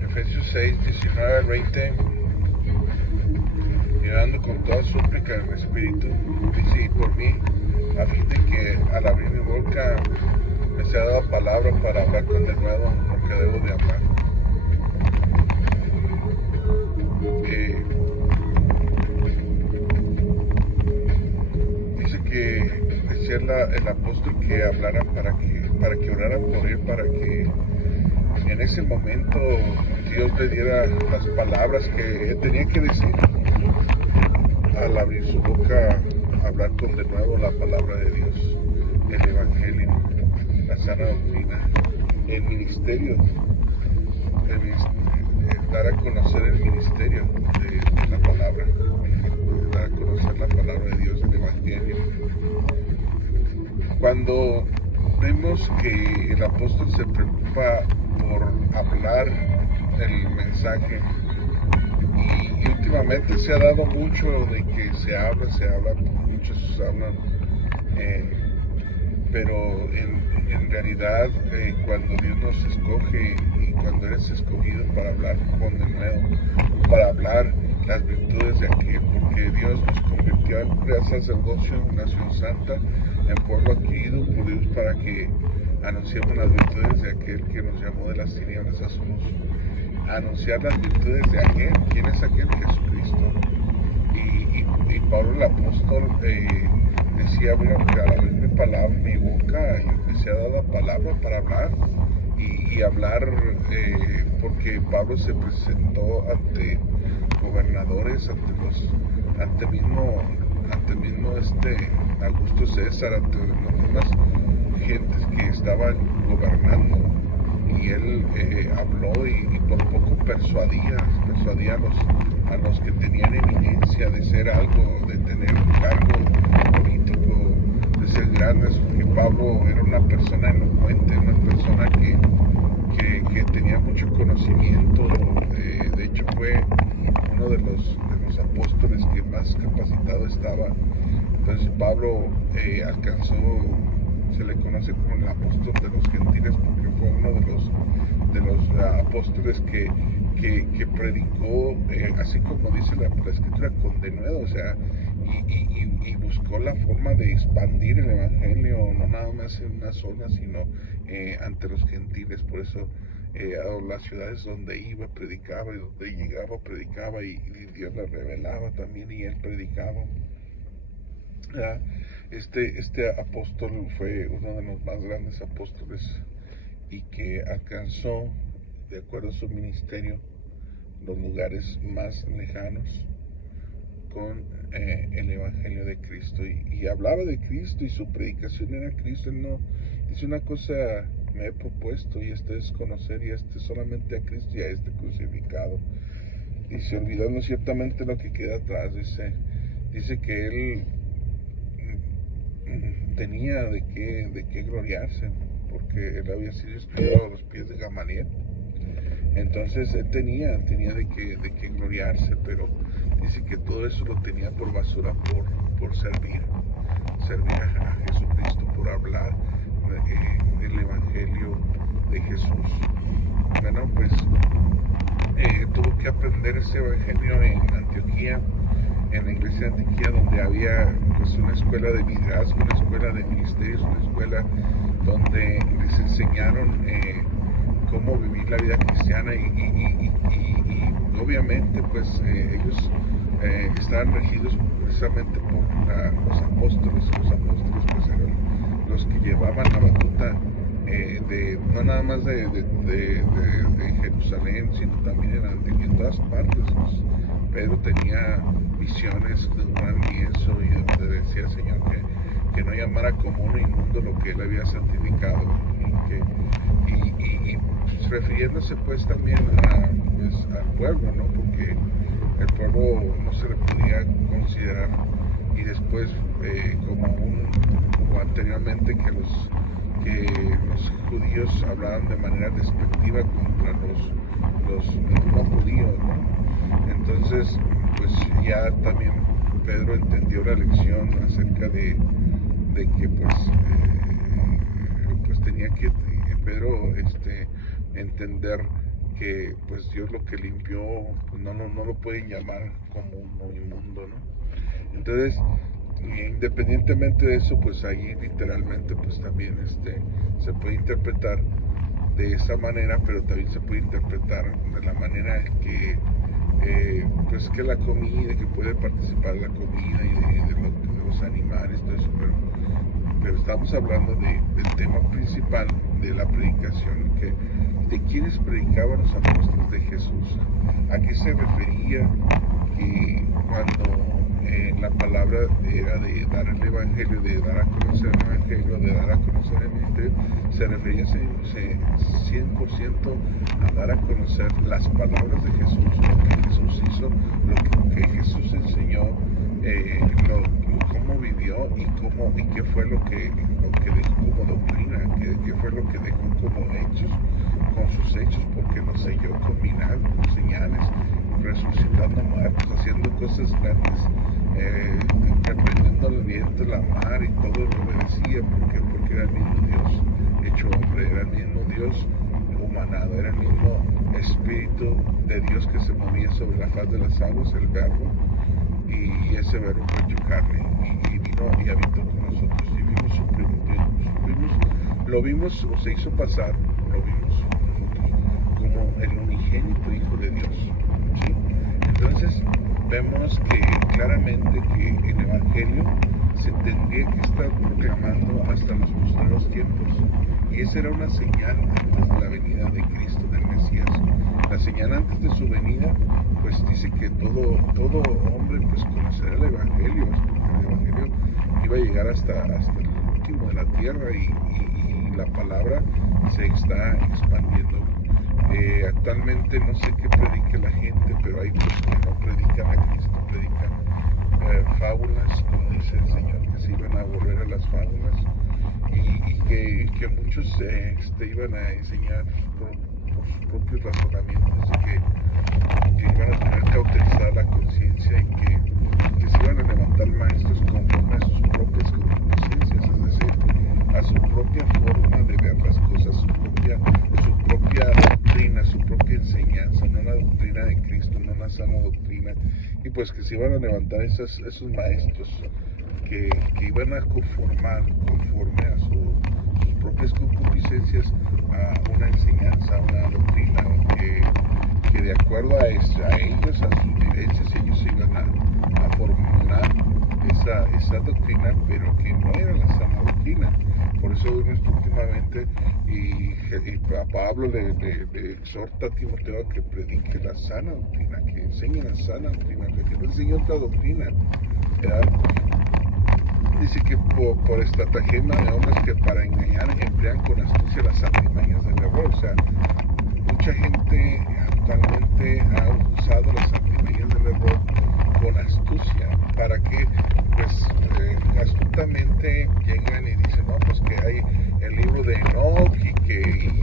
Efesios 6, 19 al 20. Llorando con toda súplica en el Espíritu, dice, y por mí, a fin de que al abrir mi boca me sea dado palabra para hablar con denuedo lo que debo de hablar. Dice que decía el apóstol que hablaran para que oraran por él, para que en ese momento Dios le diera las palabras que él tenía que decir. Al abrir su boca, hablar con de nuevo la palabra de Dios, el Evangelio, la sana doctrina, el ministerio, dar a conocer el ministerio de la palabra, dar a conocer la palabra de Dios, el Evangelio. Cuando vemos que el apóstol se preocupa por hablar el mensaje, y últimamente se ha dado mucho de que se habla, muchos hablan, pero en realidad cuando Dios nos escoge y cuando eres escogido para hablar con de nuevo, para hablar las virtudes de aquel, porque Dios nos convirtió al real sacerdocio en nación santa, en pueblo adquirido por Dios, para que anunciemos las virtudes de aquel que nos llamó de las tinieblas a su luz. Anunciar las virtudes de aquel. ¿Quién es aquel? Jesucristo. Y Pablo el apóstol decía, bueno, que al abrir mi palabra, mi boca, me sea dada palabra para hablar y hablar, porque Pablo se presentó ante gobernadores, ante mismo Augusto César, ante las mismas gentes que estaban gobernando, y él habló y por poco persuadía a los que tenían eminencia de ser algo, de tener un cargo político, de ser grandes, porque Pablo era una persona elocuente, una persona que tenía mucho conocimiento, de hecho fue uno de los apóstoles que más capacitado estaba. Entonces Pablo alcanzó, se le conoce como el apóstol de los gentiles, porque fue uno de los apóstoles que predicó, así como dice la escritura, con denuedo, o sea, y buscó la forma de expandir el evangelio, no nada más en una zona, sino ante los gentiles. Por eso a las ciudades donde iba predicaba, y donde llegaba predicaba, y Dios le revelaba también, y él predicaba. Este apóstol fue uno de los más grandes apóstoles y que alcanzó, de acuerdo a su ministerio, los lugares más lejanos con el Evangelio de Cristo, y hablaba de Cristo, y su predicación era Cristo. Él no dice una cosa: me he propuesto, y este es conocer, y este solamente a Cristo y a este crucificado, y se olvidando ciertamente lo que queda atrás. Dice que él tenía de qué gloriarse, porque él había sido estudiado a los pies de Gamaliel. Entonces él tenía de qué gloriarse, pero dice que todo eso lo tenía por basura por servir a Jesucristo, por hablar el Evangelio de Jesús. Bueno, pues tuvo que aprender ese Evangelio en Antioquía, en la iglesia de Antioquía, donde había pues una escuela de liderazgo, una escuela de ministerios, una escuela donde les enseñaron cómo vivir la vida cristiana, y obviamente pues ellos estaban regidos precisamente por los apóstoles. Los apóstoles pues eran los que llevaban la batuta no nada más de Jerusalén, sino también en todas partes. Pues, Pedro tenía visiones de un gran lienzo, y donde decía al Señor que no llamara común o inmundo lo que él había santificado, y pues, refiriéndose pues también al pueblo, ¿no? Porque el pueblo no se le podía considerar, y después como anteriormente, que los judíos hablaban de manera despectiva contra los no judíos, ¿no? Entonces pues ya también Pedro entendió la lección acerca de que pues tenía tenía que Pedro entender que pues Dios lo que limpió pues, no lo pueden llamar como un inmundo, ¿no? Entonces, independientemente de eso, pues ahí literalmente pues también se puede interpretar de esa manera, pero también se puede interpretar de la manera en que pues que la comida, que puede participar la comida y de los animales, todo eso, pero estamos hablando del tema principal de la predicación, de quienes predicaban los apóstoles de Jesús. ¿A qué se refería que cuando la palabra era de dar el evangelio, de dar a conocer el evangelio, de dar a conocer el ministerio? Se refería 100% a dar a conocer las palabras de Jesús, lo que Jesús hizo, lo que Jesús enseñó, cómo vivió y qué fue lo que dejó como doctrina, qué fue lo que dejó como hechos, con sus hechos, porque nos selló con milagros, con señales, resucitando muertos, haciendo cosas grandes, reprendiendo el viento, la mar, y todo lo obedecía, porque era el mismo Dios hecho hombre, era el mismo Dios humanado, era el mismo Espíritu de Dios que se movía sobre la faz de las aguas, el Verbo, y ese Verbo fue hecho carne, y vino y habitó con nosotros, y vimos su lo vimos, o se hizo pasar, lo vimos nosotros como el unigénito Hijo de Dios, ¿sí? Entonces vemos que claramente que el Evangelio se tendría que estar proclamando hasta los posteriores tiempos, y esa era una señal antes de la venida de Cristo, del Mesías. La señal antes de su venida, pues dice que todo hombre pues conocerá el Evangelio, porque el Evangelio iba a llegar hasta el último de la tierra, y la palabra se está expandiendo. Actualmente no sé qué predica la gente, pero hay los que no predican a Cristo, predican fábulas, como dice el Señor, que se iban a volver a las fábulas, y que muchos iban a enseñar por sus propios razonamientos, y que iban a tener que autorizar la conciencia, y que se iban a levantar maestros conforme a sus propias concupiscencias, es decir, a su propia forma de ver las cosas, su propia doctrina, su propia enseñanza, no la doctrina de Cristo, no la sana doctrina, y pues que se iban a levantar esos maestros que iban a conformar conforme a sus propias concupiscencias a una enseñanza, a una doctrina, que de acuerdo a ellos, a sus vivencias, ellos iban a formular esa doctrina, pero que no era la sana doctrina. Por eso vemos últimamente, y Pablo le exhorta a Timoteo a que predique la sana doctrina, que enseñe la sana doctrina, que no enseñe otra doctrina, ¿verdad? Dice que por estratagema de hombres que para engañar emplean con astucia las artimañas del error. O sea, mucha gente actualmente ha usado las artimañas del error con astucia, para que pues astutamente llegan y dicen, no, pues que hay el libro de Enoch, y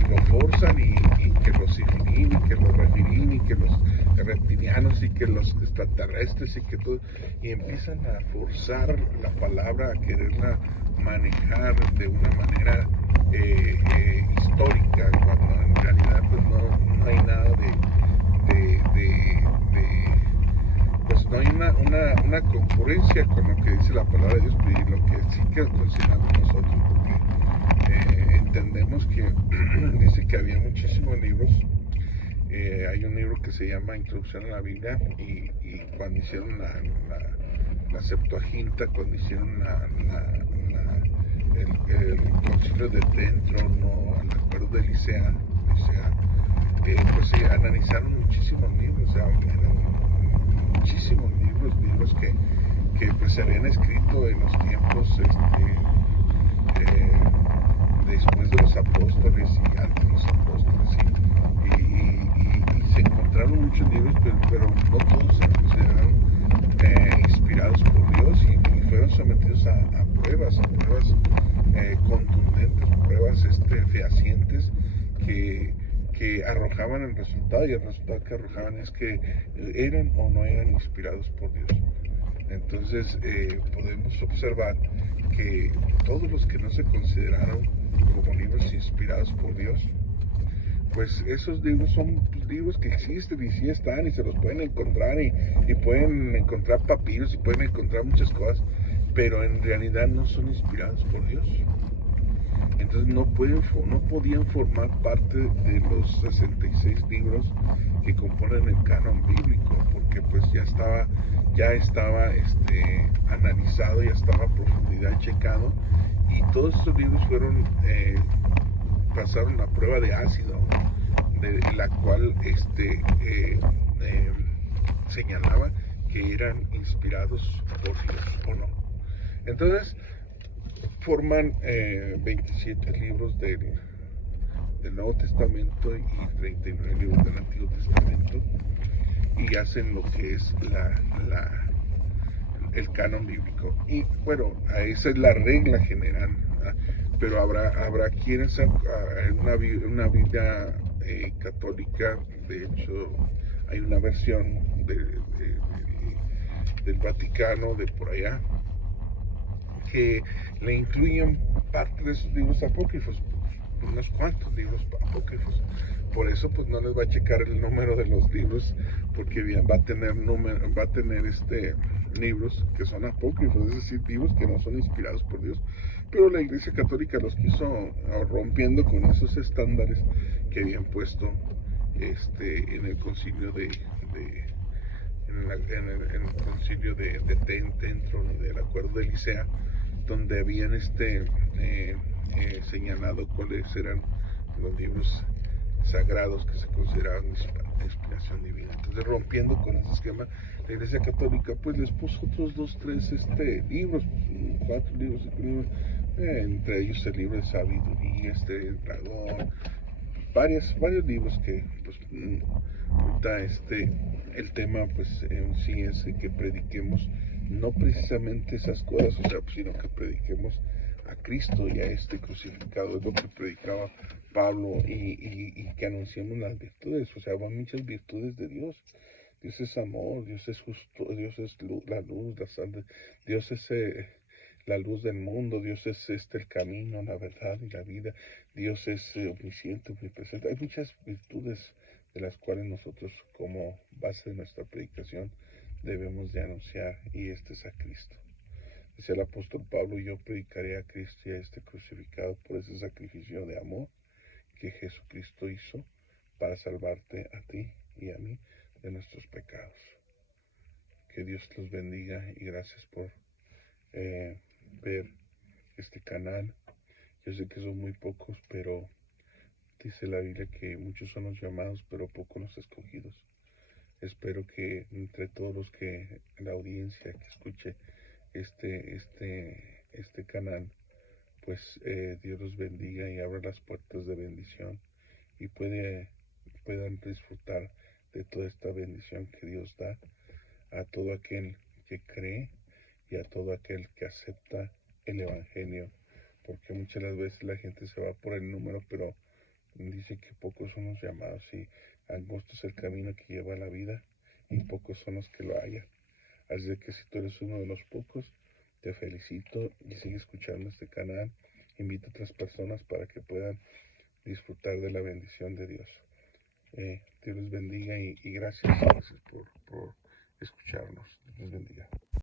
lo forzan, y que los Sifirim, y que los Refirim, y que los reptilianos, y que los extraterrestres, y que todo, y empiezan a forzar la palabra, a quererla manejar de una manera histórica, cuando en realidad pues no hay nada pues no hay una concurrencia con lo que dice la palabra de Dios, y lo que sí que consideramos nosotros, porque entendemos que dice que había muchísimos libros. Hay un libro que se llama Introducción a la Biblia, y cuando hicieron la Septuaginta, cuando hicieron el concilio de Trento, ¿no?, al acuerdo de Nicea, pues se analizaron muchísimos libros, o sea, muchísimos libros que pues se habían escrito en los tiempos después de los apóstoles y antes de los apóstoles, y se encontraron muchos libros, pero no todos se consideraron inspirados por Dios, y fueron sometidos a pruebas contundentes, pruebas fehacientes, que arrojaban el resultado, y el resultado que arrojaban es que eran o no eran inspirados por Dios. Entonces podemos observar que todos los que no se consideraron como libros inspirados por Dios, pues esos libros son pues, libros que existen y sí están y se los pueden encontrar y pueden encontrar papiros y pueden encontrar muchas cosas, pero en realidad no son inspirados por Dios. Entonces no podían formar parte de los 66 libros que componen el canon bíblico, porque pues ya estaba analizado, ya estaba a profundidad checado, y todos estos libros pasaron la prueba de ácido, de la cual señalaba que eran inspirados por Dios o no. Entonces, forman 27 libros del Nuevo Testamento y 39 libros del Antiguo Testamento, y hacen lo que es el canon bíblico. Y bueno, esa es la regla general, ¿verdad? Pero habrá quienes una Biblia católica, de hecho hay una versión del Vaticano, de por allá, que le incluyen parte de esos libros apócrifos, unos cuantos libros apócrifos. Por eso pues no les va a checar el número de los libros, porque bien va a tener libros que son apócrifos, es decir, libros que no son inspirados por Dios. Pero la Iglesia Católica los quiso rompiendo con esos estándares que habían puesto en el concilio en el concilio de Tentron, del acuerdo de Nicea, donde habían señalado cuáles eran los libros sagrados que se consideraban inspiración divina. Entonces, rompiendo con ese esquema, la Iglesia Católica pues les puso otros 2, 3 libros, 4 libros, entre ellos el libro de sabiduría, el dragón, varios libros que pues ahorita el tema pues en sí es que prediquemos no precisamente esas cosas, o sea, sino que prediquemos a Cristo y a crucificado, es lo que predicaba Pablo, y que anunciemos las virtudes, o sea, van muchas virtudes de Dios. Dios es amor, Dios es justo, Dios es la luz, la sal, Dios es la luz del mundo, Dios es el camino, la verdad y la vida, Dios es omnisciente, omnipresente. Hay muchas virtudes de las cuales nosotros, como base de nuestra predicación, debemos de anunciar, y este es a Cristo. Dice el apóstol Pablo: yo predicaré a Cristo y a crucificado por ese sacrificio de amor que Jesucristo hizo para salvarte a ti y a mí de nuestros pecados. Que Dios los bendiga y gracias por ver este canal. Yo sé que son muy pocos, pero dice la Biblia que muchos son los llamados, pero pocos los escogidos. Espero que entre todos los que, la audiencia que escuche este canal, pues Dios los bendiga y abra las puertas de bendición y puedan disfrutar de toda esta bendición que Dios da a todo aquel que cree y a todo aquel que acepta el Evangelio, porque muchas veces la gente se va por el número, pero dice que pocos son los llamados, y angosto es el camino que lleva a la vida y pocos son los que lo hallan. Así que si tú eres uno de los pocos, te felicito y sigue escuchando este canal. Invita a otras personas para que puedan disfrutar de la bendición de Dios. Dios les bendiga y gracias por escucharnos. Dios les bendiga.